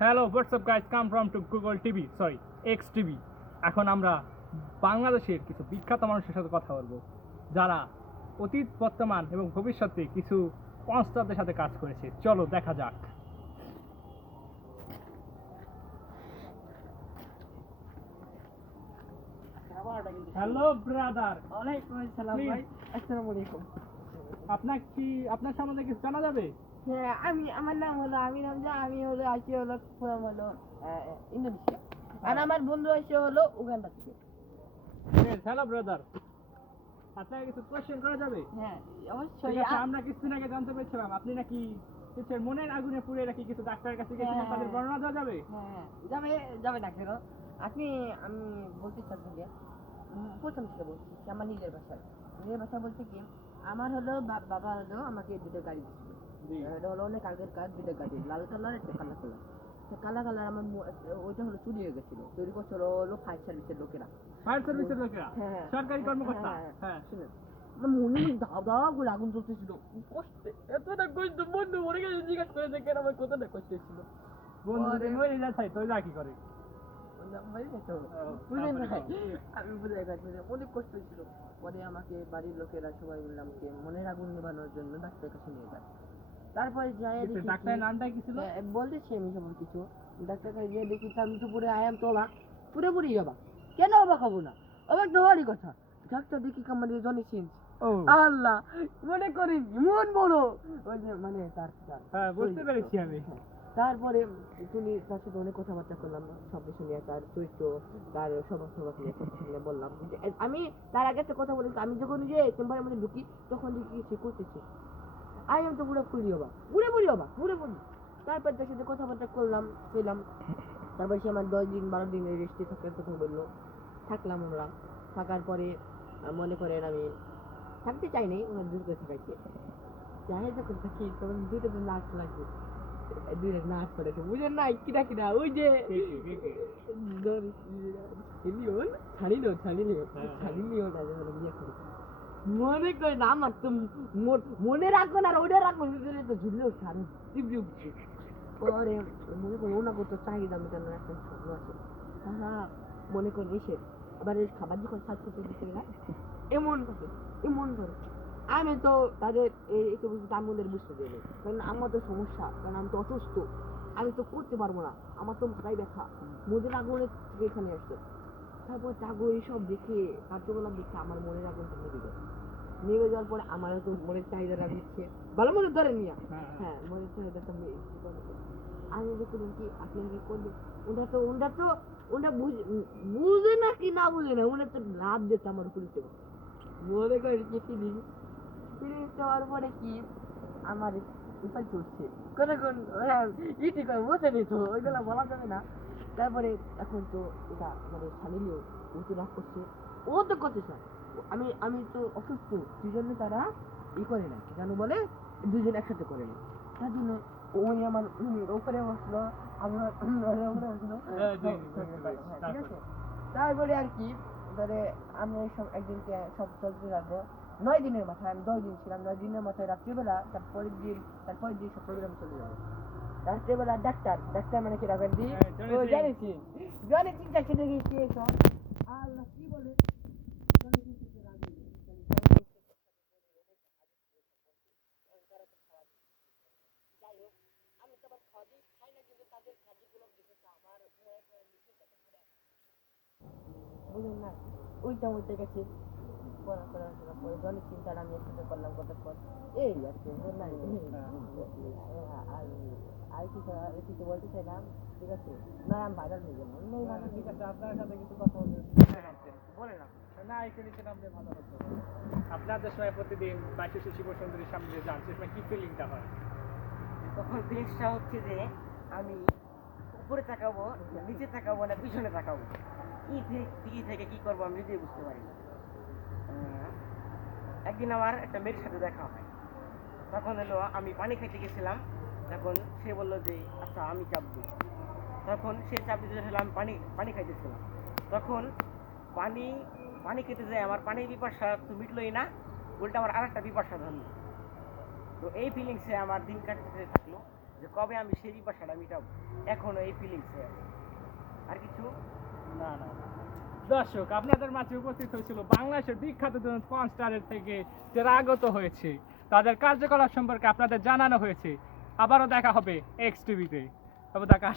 Hello WhatsApp guys come from to Google TV sorry X TV. এখন আমরা বাংলাদেশের কিছু বিখ্যাত মানুষের সাথে কথা বলবো, যারা অতীত, বর্তমান এবং ভবিষ্যতে কিছু কনস্টারদের সাথে কাজ করেছে। চলো দেখা যাক। Hello brother. ওয়ালাইকুম আসসালাম ভাই। আসসালামু আলাইকুম। আপনার সম্বন্ধে কিছু জানা যাবে? হ্যাঁ, আমার নাম হলো আমির হামজা। আমি আসি হলো ইন্দোনেশিয়া। আর আমার বন্ধু আসে হলো উগান্ডা থেকে। হ্যালো ব্রাদার, আপনাকে কিছু কোয়েশ্চেন করা যাবে? হ্যাঁ, ঠিক অবশ্যই। আছে, আমরা কিছুদিন আগে জানতে পেরেছিলাম আপনি নাকি কিসের মনের আগুনে পুড়ে নাকি কিছু ডাক্তারের কাছে গেছিলেন, তাদের বর্ণনা দেওয়া যাবে? হ্যাঁ, যাবে যাবে ডাক্তার। আমি বলতে চাচ্ছি যে প্রথম থেকে বলছি যে আমার নিজের ভাষা বলতে কি, আমার হলো বাবা হলো আমাকে দুটো গাড়ি দিচ্ছিল। এটা হলো অনেক আগের কাজ, দুটো গাড়ি, লাল কালার একটা কালো কালার। কালা কালার আমার ওইটা হলো চুরি হয়ে গেছিল। চুরি করছিল হলো ফায়ার সার্ভিসের লোকেরা। ফায়ার সার্ভিসের লোকেরা? হ্যাঁ, সরকারি কর্মকর্তা? হ্যাঁ। শুনুন, আমার মনে মনে দাও দাও করে আগুন জ্বলতেছিল। কষ্টে এতটা কষ্ট, বন্ধু মরে গেছে জিজ্ঞাসা করে দেখেন আমার কতটা কষ্ট ছিল। বন্ধুদের মরে যায় তো যা কি করে? আমি বুঝে গেছি অনেক কষ্ট ছিল। পরে আমাকে বাড়ির লোকেরা সবাই বললাম যে মনের আগুন নেভানোর জন্য ডাক্তারের কাছে নিয়ে যায়। তারপরে যাই দেখি ডাক্তারের নামটা কি ছিল? বলতেছি আমি সব কিছু। ডাক্তার কাছে গিয়ে দেখি তো আমি তো পুরো আয়াম তো অবাক, পুরোপুরি অবাক। কেন অবাক হবো না? অবাক তো হওয়ারই কথা। ডাক্তার দেখি কামার জনি সিন্স। আল্লাহ, মনে করি মন বড় ওই যে মানে তার হ্যাঁ, বুঝতে পেরেছি আমি। তারপরে তুমি তার সাথে অনেক কথাবার্তা করলাম, সব কিছু নিয়ে, তার চরিত্র, তার সমস্ত নিয়ে বললাম। আমি তার আগে একটা কথা বলেছি, আমি যখন যে চেম্বারের মধ্যে ঢুকি তখন দেখি সে করতেছে। আমি তো পুরোপুরি অবাক, পুরোপুরি। তারপর তার সাথে কথাবার্তা করলাম, ছিলাম। তারপর সে আমার 10 দিন 12 দিন রেস্টে থাকার কথা বললো। থাকলাম আমরা। থাকার পরে মনে করেন আমি থাকতে চাইনি, ওনার দূর করে থাকাইছে। যাই যখন থাকি তখন দুটো তো নাচ লাগবে, দুইটা নাচ করেছে, বুঝেন না কিনা ওই যে মনে করে না আমার তো মনে রাখবো না, আর ওইটা রাখবো তো ঝুললেও সারে টিপি উঠছে। পরে মনে করি ওনা করতো চাহিদা মেটানোর একটা স্বপ্ন আছে। তারা মনে করে এসে আবার খাবার যখন সাজ করতে দিতে না এমন করে আমি তো তাদের এই তার মধ্যে বুঝতে দেবো, কারণ আমার তো সমস্যা, কারণ আমি তো অসুস্থ, আমি তো করতে পারবো না, আমার তো মাথায় ব্যথা, মনের আগুনের থেকে এখানে আসছে। তারপর তাগো এইসব দেখে, কার্যকলাপ দেখে আমার মনের আগুনটা নেমে যাওয়ার পরে আমারও তো মনের চাহিদাটা দিচ্ছে, ভালো মনে ধরে নিয়ে। হ্যাঁ, মনের চাহিদাটা আমি দেখে কি আপনি কি করবে, ওটা বুঝে না কি না বুঝে না, ওটা তো লাভ দিতে আমার উপরে মনে করে কি ফিলিংস দেওয়ার পরে কি আমার উপায় চলছে কোন ইটি করে বসে নিত, ওইগুলো বলা যাবে না। তারপরে এখন তো এটা আমাদের ছাড়িলেও ও তো রাগ করছে, ও তো করতে চায়। আমি তো অসুস্থ, সেই জন্য তারা করে না, কেন বলে দুজন একসাথে করে না, তার জন্য ওই আমার উপরে বসলো, আমার উপরে বসলো। ঠিক আছে, তারপরে আর কি ধরে আমি সব একদিনকে সব চলতে লাগবো। 9 দিনের মাথায় আমি 10 দিন ছিলাম, 9 দিনের মাথায় রাত্রিবেলা তারপরের দিন সব প্রোগ্রাম চলে যাবে। রাত্রিবেলা ডাক্তার মানে কি রাখেন দি জানিছি চাকরি দেখি কি সব আল্লাহ কি বলে বুঝলেন না, ওইটা গেছে। পরে জলের চিন্তাটা আমি একসাথে করলাম কতক্ষণ, এই আছে বুঝলেন। আর আর কিছু বলতে চাইলাম, ঠিক আছে না, আমি ভাইরাল হয়ে যাবো। ঠিক আছে, আপনার সাথে কিছু কথা বলতে বলে না না, একটু নিচে নামলে ভালো হতো। আপনাদের সময় প্রতিদিন 2200 শিশু সুন্দরীর সামনে দিয়ে যান, সেসময় কি ফিলিংটা হয়? তখন জিনিসটা হচ্ছে যে আমি উপরে তাকাবো, নিচে তাকাবো না পিছনে তাকাবো, কি থেকে কি করবো আমি নিজেই বুঝতে পারি না। একদিন আমার একটা মেয়ের সাথে দেখা হয়, তখন হলো আমি পানি খাইতে গেছিলাম, তখন সে বললো যে আচ্ছা আমি চাপ দিই। তখন সে চাপ দিতে হলো, আমি পানি খাইতেছিলাম, তখন পানি পানি খেতে যায়, আমার পানির পিপাসা তো মিটলোই না, উল্টা আমার আরেকটা পিপাসা ধরলো। তো এই ফিলিংসে আমার দিন কাটতে থাকলো। যে কবে আমি সেই পিপাসাটা মিটাবো, এখনো এই ফিলিংস আছে। আর কিছু না না না। দর্শক, আপনাদের মাঝে উপস্থিত হয়েছিল বাংলাদেশের বিখ্যাত দুজন পর্ন স্টারের থেকে যারা আগত হয়েছে, তাদের কার্যকলাপ সম্পর্কে আপনাদের জানানো হয়েছে। আবারও দেখা হবে এক্স টিভিতে। তবে দেখা